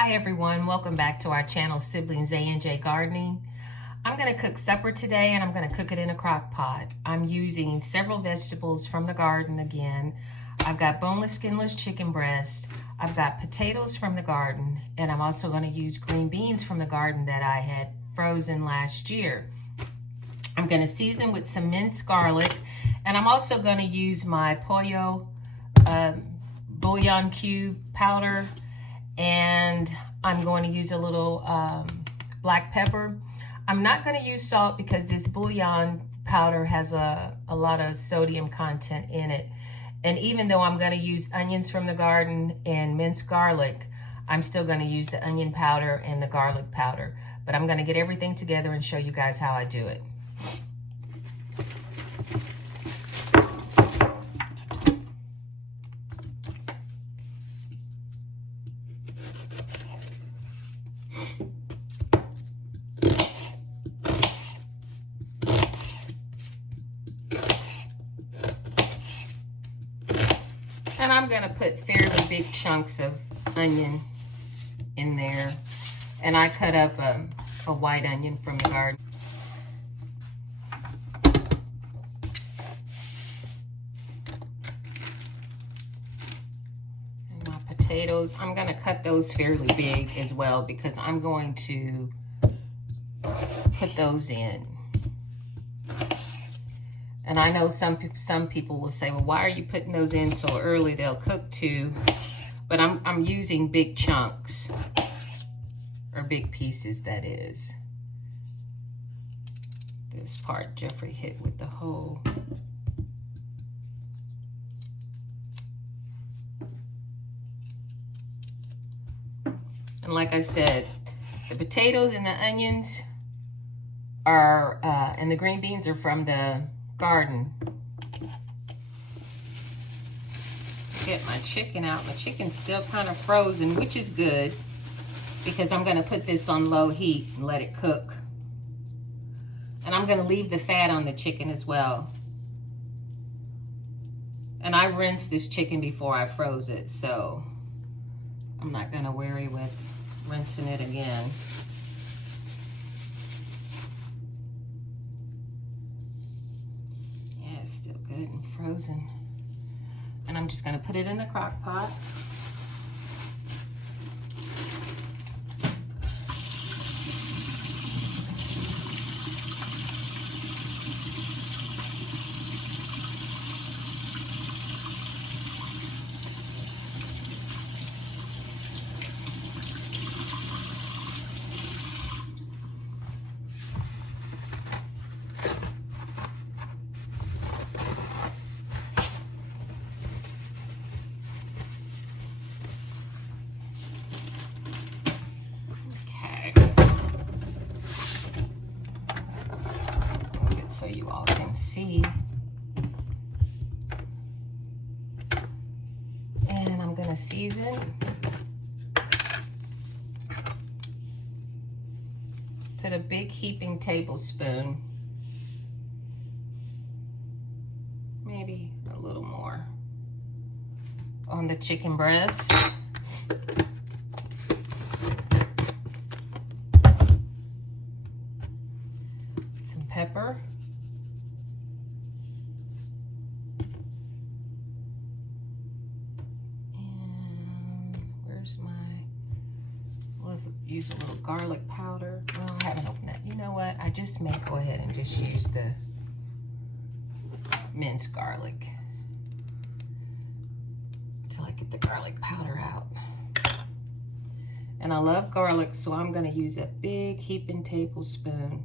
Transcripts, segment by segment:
Hi everyone, welcome back to our channel, Siblings A&J Gardening. I'm going to cook supper today and I'm going to cook it in a crock pot. I'm using several vegetables from the garden again. I've got boneless, skinless chicken breast. I've got potatoes from the garden, and I'm also going to use green beans from the garden that I had frozen last year. I'm going to season with some minced garlic, and I'm also going to use my pollo bouillon cube powder, and I'm going to use a little black pepper. I'm not going to use salt because this bouillon powder has a lot of sodium content in it. And even though I'm going to use onions from the garden and minced garlic, I'm still going to use the onion powder and the garlic powder. But I'm going to get everything together and show you guys how I do it. And I'm going to put fairly big chunks of onion in there. And I cut up a white onion from the garden. And my potatoes, I'm going to cut those fairly big as well because I'm going to put those in. And I know some people will say, well, why are you putting those in so early? They'll cook too. But I'm using big chunks, or big pieces, that is. This part Jeffrey hit with the hoe. And like I said, the potatoes and the onions are, and the green beans are from the garden. Get my chicken out. My chicken's still kind of frozen, which is good because I'm going to put this on low heat and let it cook. And I'm going to leave the fat on the chicken as well. And I rinsed this chicken before I froze it, so I'm not going to worry with rinsing it again. Still good and frozen. And I'm just going to put it in the crock pot. So you all can see. And I'm going to season. Put a big heaping tablespoon, maybe a little more, on the chicken breast. Some pepper. Let's use a little garlic powder. Well, I haven't opened that. You know what? I just may go ahead and just use the minced garlic until I get the garlic powder out. And I love garlic, so I'm going to use a big heaping tablespoon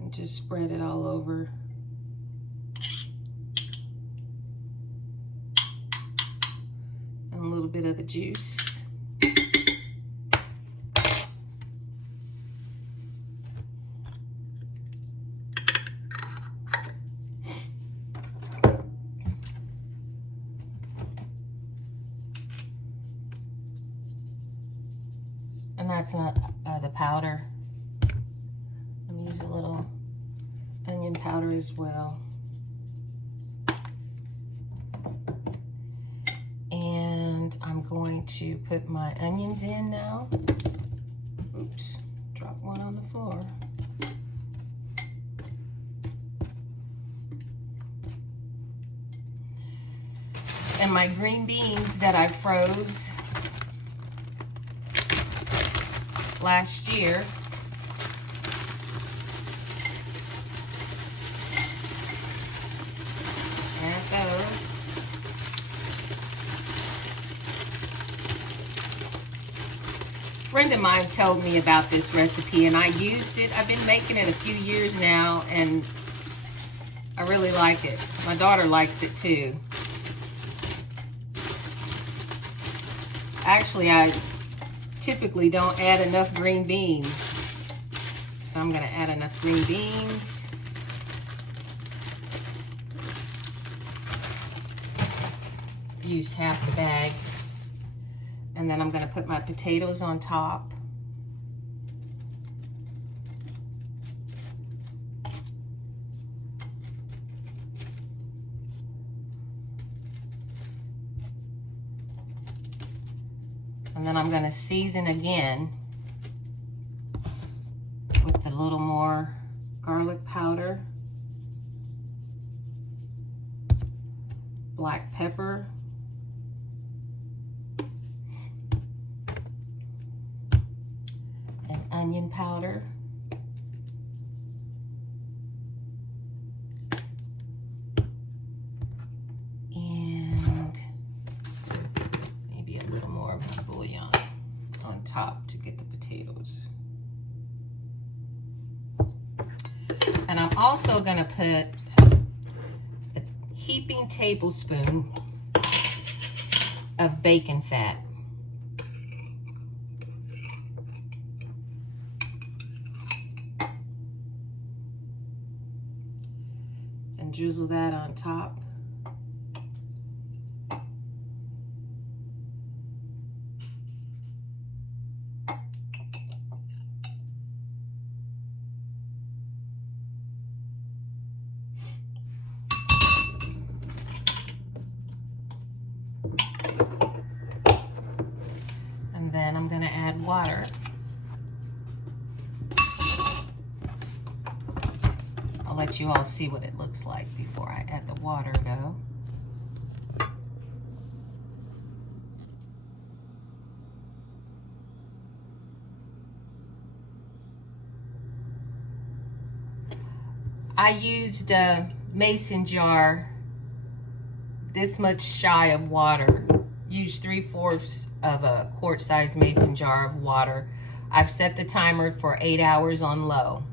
and just spread it all over. And a little bit of the juice. And that's not the powder. I'm going to use a little onion powder as well. And And I'm going to put my onions in now. Oops, dropped one on the floor. And my green beans that I froze last year. There it goes. A friend of mine told me about this recipe and I used it. I've been making it a few years now and I really like it. My daughter likes it too. Actually, I typically don't add enough green beans. So I'm going to add enough green beans. Use half the bag. And then I'm going to put my potatoes on top. And then I'm going to season again with a little more garlic powder, black pepper, and onion powder. Top to get the potatoes. And I'm also going to put a heaping tablespoon of bacon fat. And drizzle that on top. Then I'm going to add water. I'll let you all see what it looks like before I add the water though. I used a mason jar this much shy of water. Use 3/4 of a quart-sized mason jar of water. I've set the timer for 8 hours on low.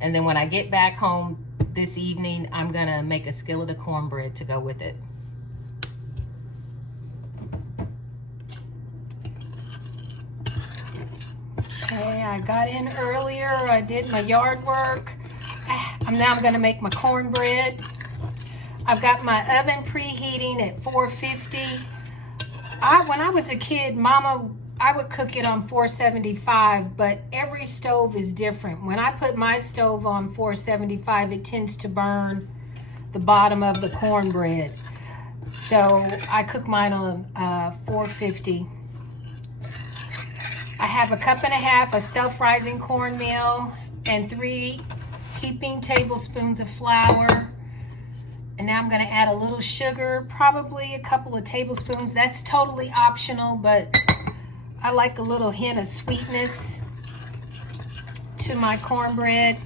And then when I get back home this evening, I'm gonna make a skillet of cornbread to go with it. Okay, I got in earlier. I did my yard work. I'm now gonna make my cornbread. I've got my oven preheating at 450. When I was a kid, I would cook it on 475, but every stove is different. When I put my stove on 475, it tends to burn the bottom of the cornbread. So I cook mine on 450. I have a 1.5 cups of self-rising cornmeal and 3 heaping tablespoons of flour. And now I'm going to add a little sugar, probably a couple of tablespoons. That's totally optional, but I like a little hint of sweetness to my cornbread.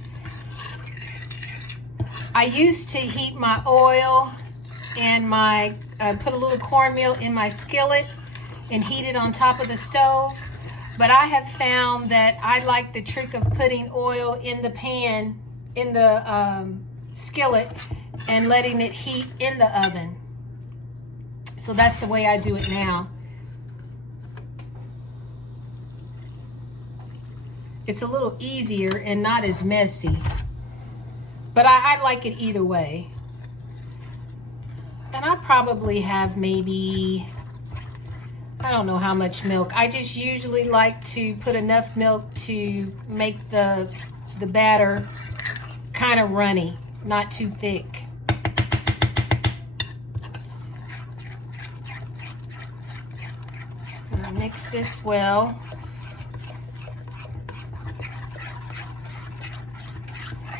I used to heat my oil and put a little cornmeal in my skillet and heat it on top of the stove. But I have found that I like the trick of putting oil in the pan, in the skillet, and letting it heat in the oven. So that's the way I do it now. It's a little easier and not as messy, but I like it either way. And I probably have maybe, I don't know how much milk. I just usually like to put enough milk to make the batter kind of runny, not too thick. Mix this well.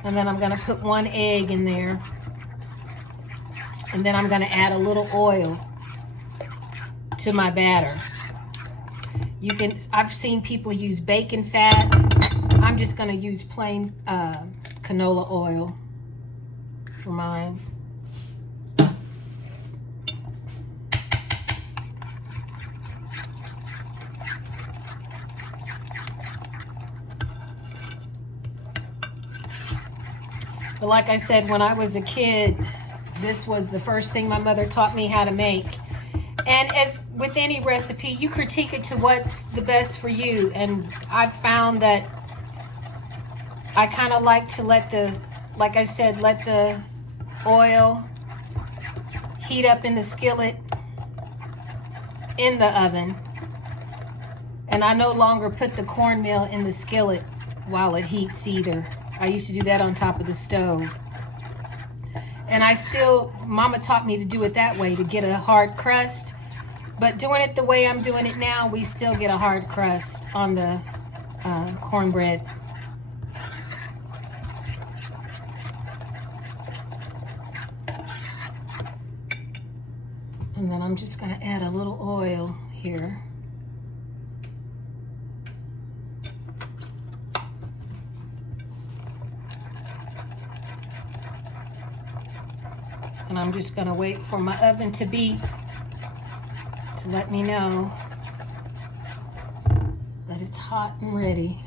And then I'm going to put 1 egg in there. And then I'm going to add a little oil to my batter. I've seen people use bacon fat. I'm just going to use plain canola oil for mine. But like I said, when I was a kid, this was the first thing my mother taught me how to make. And as with any recipe, you critique it to what's the best for you. And I've found that I kind of like to let the oil heat up in the skillet in the oven. And I no longer put the cornmeal in the skillet while it heats either. I used to do that on top of the stove. And Mama taught me to do it that way to get a hard crust. But doing it the way I'm doing it now, we still get a hard crust on the cornbread. And then I'm just going to add a little oil here. And I'm just going to wait for my oven to beep to let me know that it's hot and ready.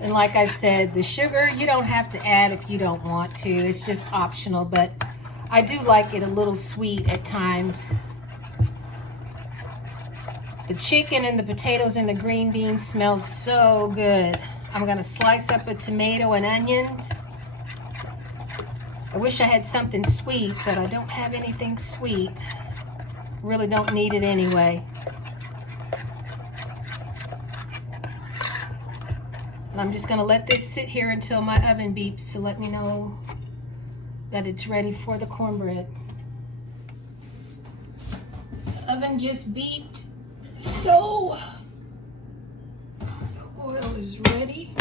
And like I said, the sugar you don't have to add if you don't want to. It's just optional, but I do like it a little sweet at times. The chicken and the potatoes and the green beans smell so good. I'm going to slice up a tomato and onions. I wish I had something sweet, but I don't have anything sweet. Really don't need it anyway. And I'm just going to let this sit here until my oven beeps to let me know that it's ready for the cornbread. The oven just beeped. So, the oil is ready.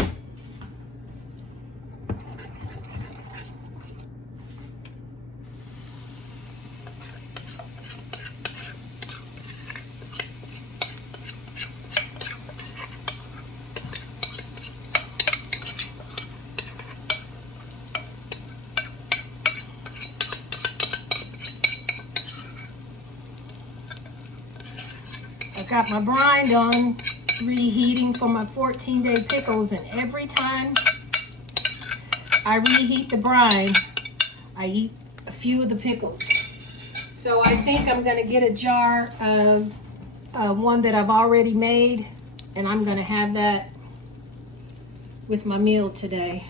I got my brine on reheating for my 14-day pickles, and every time I reheat the brine, I eat a few of the pickles. So I think I'm going to get a jar of one that I've already made, and I'm going to have that with my meal today.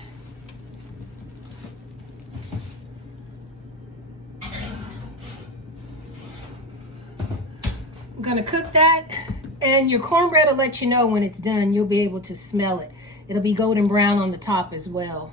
I'm going to cook that, and your cornbread will let you know when it's done. You'll be able to smell it. It'll be golden brown on the top as well.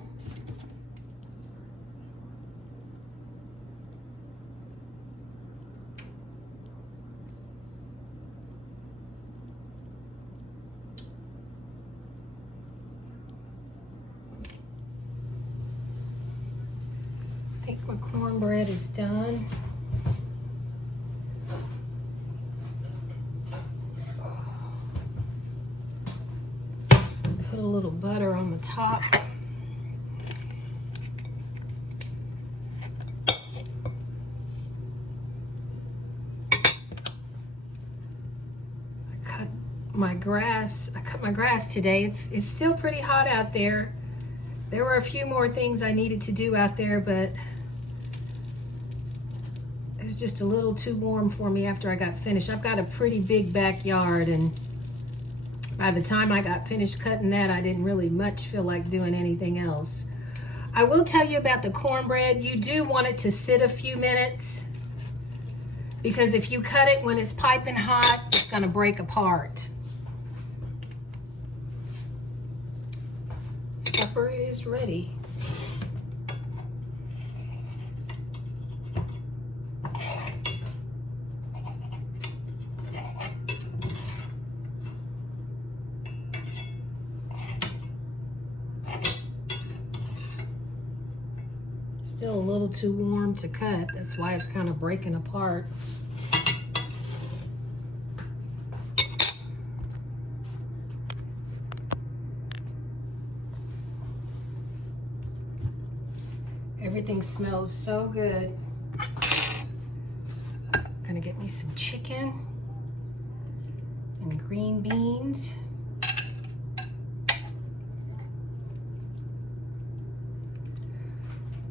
I think my cornbread is done. Put a little butter on the top. I cut my grass today. It's still pretty hot out there. There were a few more things I needed to do out there, but it's just a little too warm for me after I got finished. I've got a pretty big backyard, and by the time I got finished cutting that, I didn't really much feel like doing anything else. I will tell you about the cornbread. You do want it to sit a few minutes, because if you cut it when it's piping hot, it's going to break apart. Suck supper is ready. Still a little too warm to cut. That's why it's kind of breaking apart. Everything smells so good. Gonna get me some chicken and green beans.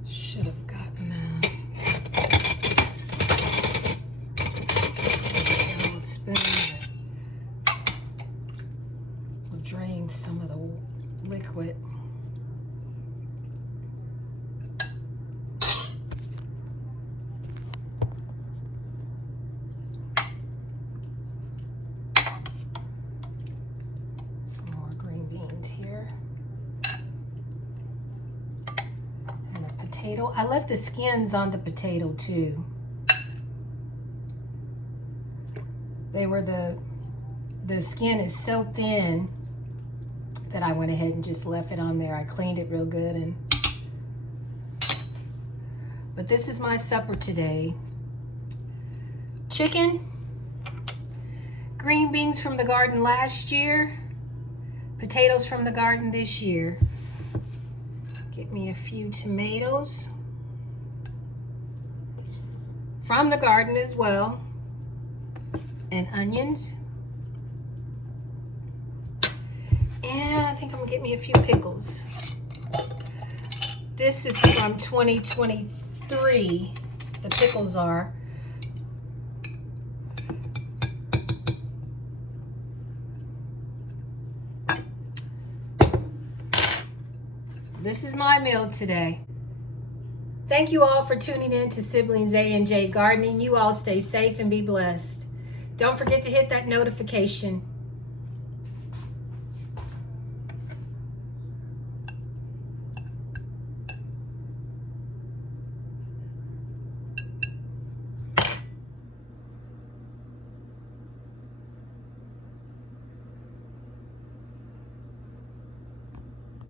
Should have gotten that. I'll spoon it. We'll drain some of the liquid. Some more green beans here. Potato. I left the skins on the potato too. They were the skin is so thin that I went ahead and just left it on there. I cleaned it real good but this is my supper today. Chicken, green beans from the garden last year, potatoes from the garden this year. Get me a few tomatoes from the garden as well, and onions. And I think I'm gonna get me a few pickles. This is from 2023, the pickles are. This is my meal today. Thank you all for tuning in to Siblings A&J Gardening. You all stay safe and be blessed. Don't forget to hit that notification.